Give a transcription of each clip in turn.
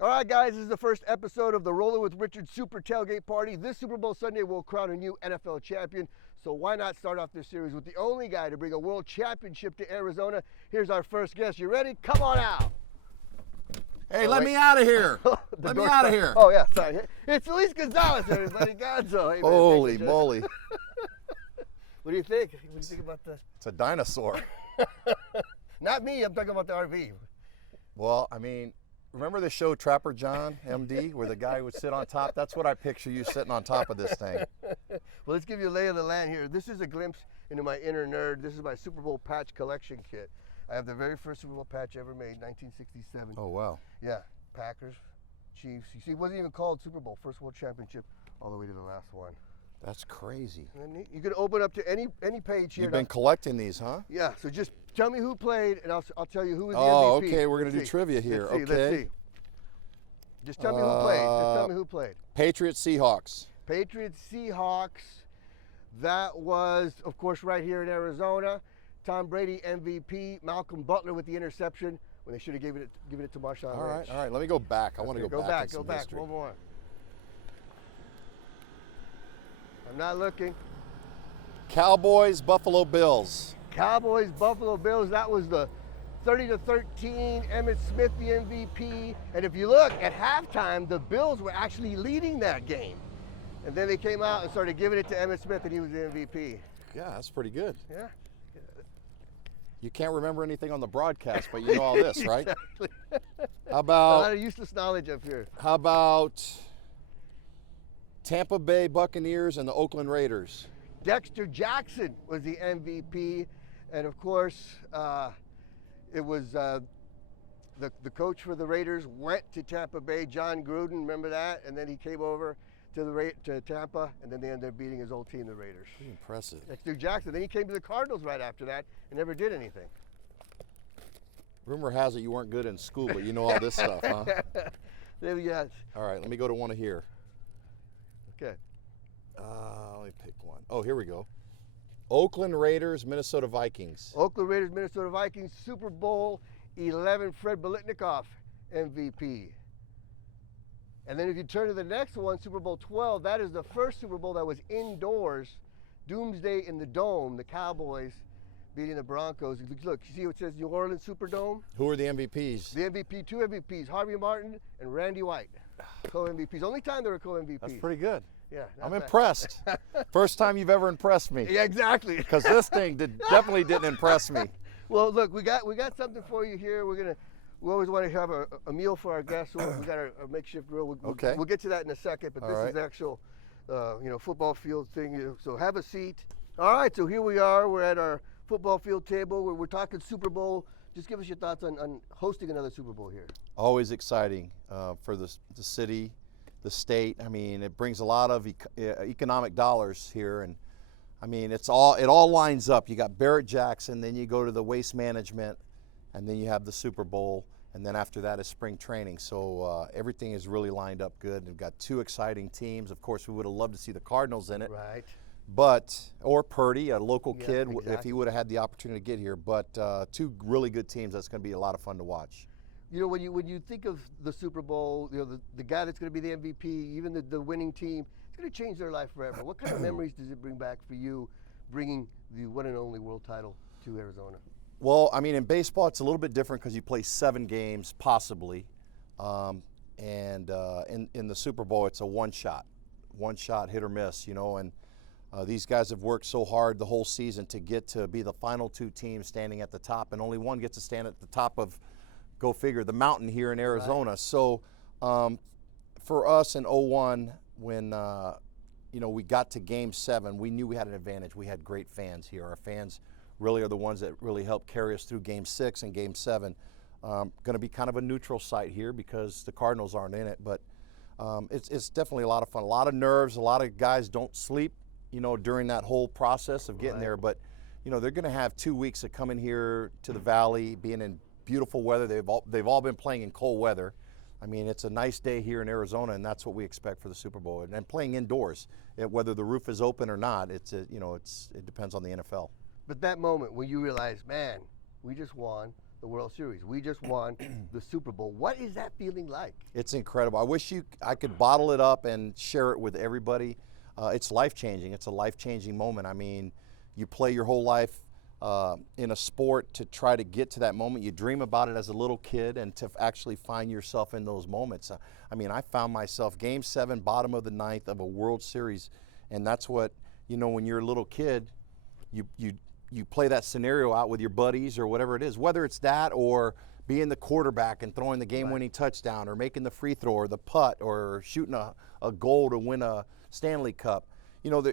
All right, guys, this is the first episode of the Rollin with Richard Super Tailgate Party. This Super Bowl Sunday will crown a new NFL champion, so why not start off this series with the only guy to bring a world championship to Arizona? Here's our first guest. You ready? Come on out. Hey, let me out of here. Let me out of here. Oh, yeah, sorry. It's Luis Gonzalez, everybody. Gonzo. Hey, man, Holy moly. What do you think? What do you think about the... It's a dinosaur. Not me. I'm talking about the RV. Well, I mean, remember the show Trapper John, MD, where the guy would sit on top? That's what I picture you sitting on top of this thing. Well, let's give you a lay of the land here. This is a glimpse into my inner nerd. This is my Super Bowl patch collection kit. I have the very first Super Bowl patch ever made, 1967. Oh, wow. Yeah, Packers, Chiefs. You see, it wasn't even called Super Bowl, first world championship, all the way to the last one. That's crazy. And you can open up to any page here. You've been collecting these, huh? Yeah, so just tell me who played, and I'll tell you who was the Oh, MVP. okay, we're going to do trivia here. Let's see, okay. let's see. Just tell me who played. Just tell me who played. Patriots, Seahawks. Patriots, Seahawks. That was, of course, right here in Arizona. Tom Brady, MVP. Malcolm Butler with the interception when they should have given it to Marshawn Lynch. All right. Let me go back. I want to go back. Go back. One more. I'm not looking. Cowboys, Buffalo Bills. Cowboys, Buffalo Bills. That was the 30-13. Emmitt Smith, the MVP. And if you look at halftime, the Bills were actually leading that game. And then they came out and started giving it to Emmitt Smith, and he was the MVP. Yeah, that's pretty good. Yeah. You can't remember anything on the broadcast, but you know all this, right? Exactly. How A about lot of useless knowledge up here. How about Tampa Bay Buccaneers and the Oakland Raiders? Dexter Jackson was the MVP, and of course, it was the coach for the Raiders went to Tampa Bay, John Gruden. Remember that? And then he came over to Tampa, and then they ended up beating his old team, the Raiders. Pretty impressive. Dexter Jackson. Then he came to the Cardinals right after that and never did anything. Rumor has it you weren't good in school, but you know all this stuff, huh? There we go. All right, let me go to one of here. Okay. Let me pick one. Oh, here we go. Oakland Raiders, Minnesota Vikings. Oakland Raiders, Minnesota Vikings, Super Bowl 11, Fred Biletnikoff, MVP. And then if you turn to the next one, Super Bowl 12, that is the first Super Bowl that was indoors. Doomsday in the Dome, the Cowboys beating the Broncos. Look, you see what it says New Orleans Superdome? Who are the MVPs? The MVP, two MVPs, Harvey Martin and Randy White, co-MVPs. Only time they were co-MVPs. That's pretty good. Yeah, I'm impressed. First time you've ever impressed me. Yeah, exactly. Because this thing definitely didn't impress me. Well, look, we got something for you here. We always want to have a meal for our guests. So we got our makeshift grill. Okay. We'll get to that in a second, but All this right. is the actual, football field thing. So have a seat. All right, so here we are. We're at our football field table. We're talking Super Bowl. Just give us your thoughts on hosting another Super Bowl here. Always exciting for the city, the state. I mean, it brings a lot of economic dollars here, and I mean, it all lines up. You got Barrett Jackson, then you go to the waste management, and then you have the Super Bowl, and then after that is spring training. So everything is really lined up good. We've got two exciting teams. Of course, we would have loved to see the Cardinals in it. Right. Or Purdy, a local kid, exactly. if he would have had the opportunity to get here. But two really good teams. That's going to be a lot of fun to watch. You know, when you think of the Super Bowl, the guy that's going to be the MVP, even the winning team, it's going to change their life forever. What kind of memories does it bring back for you, bringing the one and only world title to Arizona? Well, I mean, in baseball, it's a little bit different because you play 7 games, possibly. And in the Super Bowl, it's a one shot, hit or miss, and these guys have worked so hard the whole season to get to be the final 2 teams standing at the top, and only one gets to stand at the top of, go figure, the mountain here in Arizona. Right. So for us in 01, when we got to Game 7, we knew we had an advantage. We had great fans here. Our fans really are the ones that really helped carry us through Game 6 and Game 7. Going to be kind of a neutral site here because the Cardinals aren't in it, but it's definitely a lot of fun. A lot of nerves. A lot of guys don't sleep, during that whole process of getting there. But they're going to have 2 weeks of coming here to the Valley, being in beautiful weather. They've all been playing in cold weather. I mean, it's a nice day here in Arizona, and that's what we expect for the Super Bowl. And playing indoors, whether the roof is open or not, it depends on the NFL. But that moment when you realize, man, we just won the World Series. We just won the Super Bowl. What is that feeling like? It's incredible. I wish I could bottle it up and share it with everybody. It's life-changing. It's a life-changing moment. I mean, you play your whole life in a sport to try to get to that moment. You dream about it as a little kid, and to actually find yourself in those moments. I mean, I found myself Game 7, bottom of the ninth of a World Series, and that's what, when you're a little kid, you play that scenario out with your buddies or whatever it is, whether it's that or being the quarterback and throwing the game-winning touchdown, or making the free throw or the putt, or shooting a goal to win a Stanley Cup.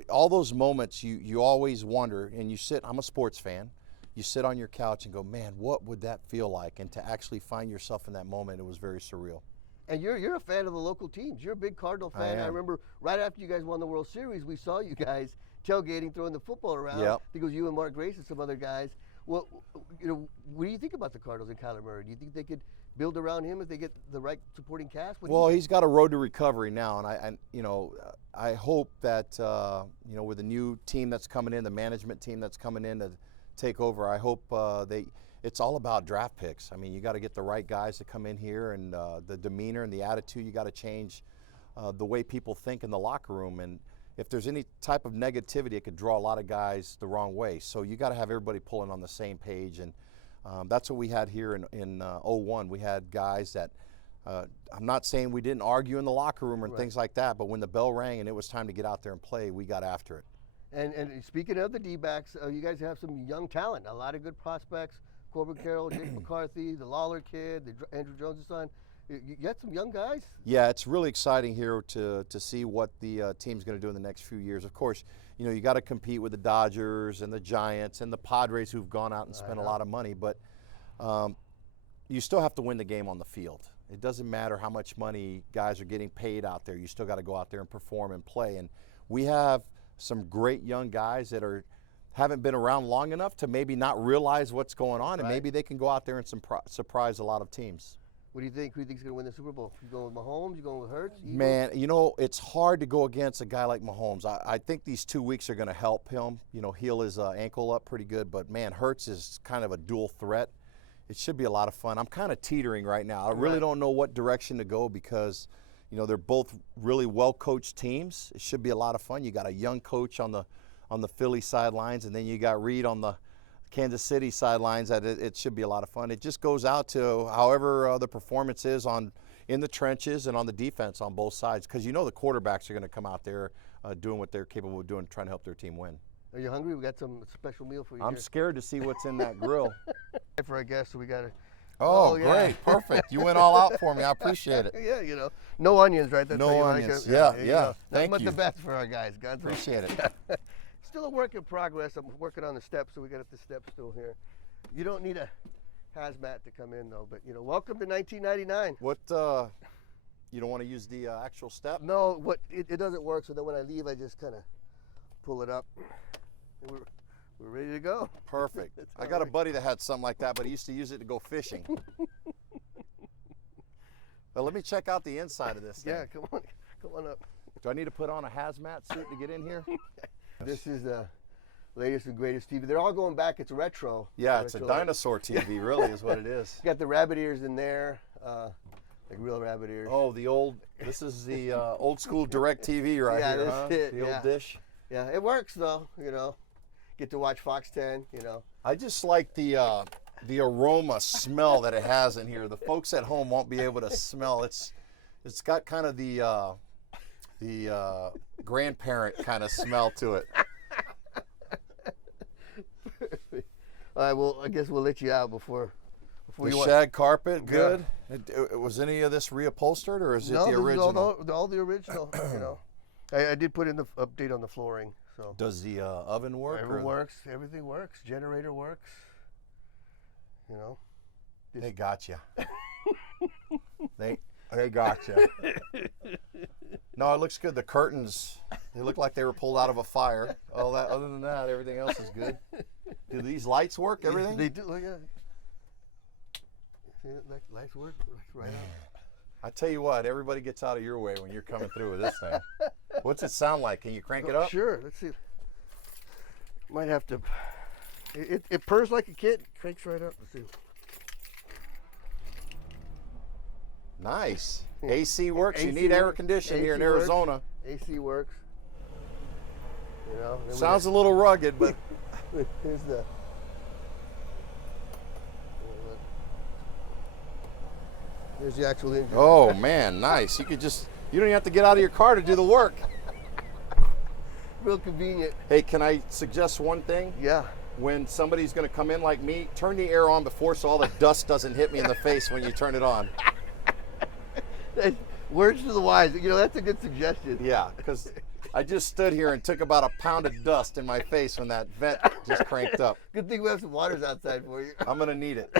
All those moments you always wonder, and you sit, I'm a sports fan, you sit on your couch and go, man, what would that feel like? And to actually find yourself in that moment, it was very surreal. And you're a fan of the local teams. You're a big Cardinal fan. I remember right after you guys won the World Series, we saw you guys tailgating, throwing the football around. Yep. I think it was you and Mark Grace and some other guys. Well, what do you think about the Cardinals and Kyler Murray? Do you think they could build around him if they get the right supporting cast? Well, he's got a road to recovery now, and I hope that with the new team that's coming in, the management team that's coming in to take over, I hope it's all about draft picks. I mean, you got to get the right guys to come in here, and the demeanor and the attitude, you got to change the way people think in the locker room. And if there's any type of negativity, it could draw a lot of guys the wrong way. So you got to have everybody pulling on the same page, and that's what we had here in 01. We had guys that, I'm not saying we didn't argue in the locker room and things like that, but when the bell rang and it was time to get out there and play, we got after it. And speaking of the D-backs, you guys have some young talent, a lot of good prospects. Corbin Carroll, Jake McCarthy, the Lawler kid, the Andrew Jones' son. You got some young guys? Yeah, it's really exciting here to see what the team's going to do in the next few years. Of course, you got to compete with the Dodgers and the Giants and the Padres, who've gone out and spent a lot of money, but you still have to win the game on the field. It doesn't matter how much money guys are getting paid out there. You still got to go out there and perform and play. And we have some great young guys that haven't been around long enough to maybe not realize what's going on, and maybe they can go out there and surprise a lot of teams. What do you think? Who do you think is going to win the Super Bowl? You going with Mahomes? You going with Hurts? Man, it's hard to go against a guy like Mahomes. I think these 2 weeks are going to help him, heal his ankle up pretty good. But, man, Hurts is kind of a dual threat. It should be a lot of fun. I'm kind of teetering right now. I really don't know what direction to go because, they're both really well-coached teams. It should be a lot of fun. You got a young coach on the Philly sidelines, and then you got Reed on the Kansas City sidelines. That it should be a lot of fun. It just goes out to however the performance is in the trenches and on the defense on both sides, because the quarterbacks are going to come out there doing what they're capable of doing, trying to help their team win. Are you hungry? We got some special meal for you. I'm scared to see what's in that grill. For our guests, so we got to. Oh, great, perfect. You went all out for me. I appreciate it. Yeah, no onions, right? That's no onions. Yeah. Thank you. The best for our guys. God appreciate it. Still a work in progress. I'm working on the steps, so we got the step stool here. You don't need a hazmat to come in, though. But welcome to 1999. What? You don't want to use the actual step? No. It doesn't work. So then when I leave, I just kind of pull it up. And we're ready to go. Perfect. I got a buddy that had something like that, but he used to use it to go fishing. Well, let me check out the inside of this thing. Yeah, come on up. Do I need to put on a hazmat suit to get in here? This is the latest and greatest TV. They're all going back. It's retro. Yeah, it's a dinosaur TV, really, is what it is. Got the rabbit ears in there, like real rabbit ears. Oh, this is the old school direct TV right here, huh? The old dish. Yeah, it works though, Get to watch Fox 10, I just like the aroma smell that it has in here. The folks at home won't be able to smell. It's got kind of the grandparent kind of smell to it. All right, well, I guess we'll let you out before the shag carpet, good. Was any of this reupholstered, or is it the original? No, all the original. I did put in the update on the flooring. So does the oven work? Everything works. Generator works. They got you. They got you. No, it looks good. The curtains, they look like they were pulled out of a fire. All that. Other than that, everything else is good. Do these lights work? Everything? They do. Look at it. See, lights work right out. I tell you what, everybody gets out of your way when you're coming through with this thing. What's it sound like? Can you crank it up? Sure. Let's see. Might have to. It purrs like a kid. Cranks right up. Let's see. Nice. AC works. You AC need air works. conditioning here in AC works. Arizona. AC works. You know. then we Sounds a little rugged, but got- Here's the. Here's the actual engine. oh man, nice. You don't even have to get out of your car to do the work. Real convenient. Hey, can I suggest one thing? Yeah. When somebody's going to come in like me, turn the air on before so all the dust doesn't hit me in the face when you turn it on. Words to the wise. You know, that's a good suggestion. Yeah, because I just stood here and took about a pound of dust in my face when that vent just cranked up. Good thing we have some waters outside for you. I'm going to need it.